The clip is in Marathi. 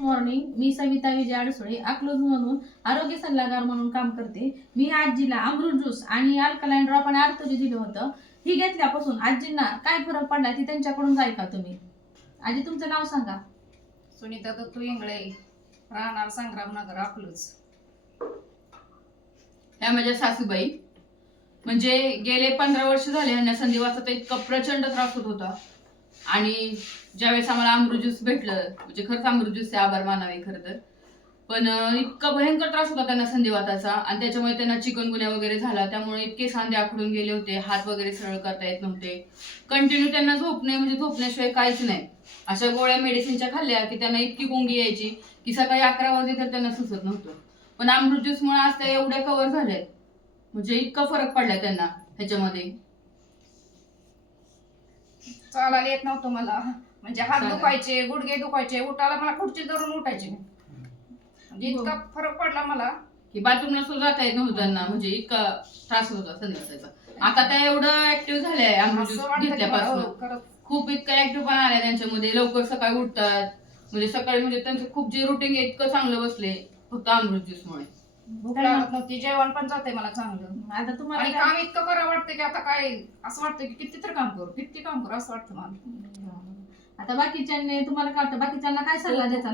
मॉर्निंग. मी सविता विजय अडसुळे अकलूज मधून आरोग्य सल्लागार म्हणून काम करते. मी आजीला अमृत ज्यूस आणि अल्कलाइन ड्रॉप आणि आर्थोजी दिलं होतं. ही घेतल्यापासून आजींना काय फरक पडला ती त्यांच्याकडून ऐका तुम्ही. आजी तुमचं नाव सांगा. सुनीता दत्तू इंगळे, राहणार संग्रामनगर अकलूज. ह्या माझ्या सासूबाई. म्हणजे गेले 15 वर्ष झाले ह्यांना संधिवाताचा इतका प्रचंड त्रास होत होता. आणि ज्यावेळेस आम्हाला अमृत ज्यूस भेटलं, म्हणजे खरंच अमृत ज्यूसचे आभार मानावे खरं तर. पण इतका भयंकर त्रास होता त्यांना संधिवाताचा आणि त्याच्यामुळे त्यांना चिकनगुन्या वगैरे झाला. त्यामुळे इतके सांधे आखडून गेले होते, हात वगैरे सरळ करता येत नव्हते. कंटिन्यू त्यांना झोपणे म्हणजे झोपण्याशिवाय काहीच नाही. अशा गोळ्या मेडिसिनच्या खाल्ल्या की त्यांना इतकी गुंगी यायची की सकाळी 11 वाजले तर त्यांना सुचत नव्हतं. पण अमृत ज्यूसमुळे आज त्या एवढ्या कव्हर झाल्या, म्हणजे इतका फरक पडला त्यांना ह्याच्यामध्ये. चालायला येत नव्हतं मला, म्हणजे हात दुखायचे, गुडघे दुखायचे, उठायला मला खुर्ची धरून उठायचे. म्हणजे इतका फरक पडला मला की बाथरूमला सुद्धा जाता येत नव्हतं त्यांना, म्हणजे इतका त्रास होता संधिवाताचा. आता त्या एवढं ऍक्टिव्ह झाल्या अमृत ज्यूस घेतल्यापासून. खूप इतका ऍक्टिव्ह पण आलाय त्यांच्यामध्ये. लवकर सकाळी उठतात, म्हणजे सकाळी म्हणजे त्यांचं खूप जे रुटीन इतकं चांगलं बसले फक्त अमृत ज्यूसमुळे. भूक लागत नव्हती, जेवण पण जाते मला चांगलं. आता आणि तुम्हाला काम इतकं करावं वाटतं की आता काय असं वाटतं की किती तर काम करू, किती काम करू असं वाटतं मला. आता बाकीच्यांनी तुम्हाला काय वाटतं, बाकीच्यांना काय सल्ला देता?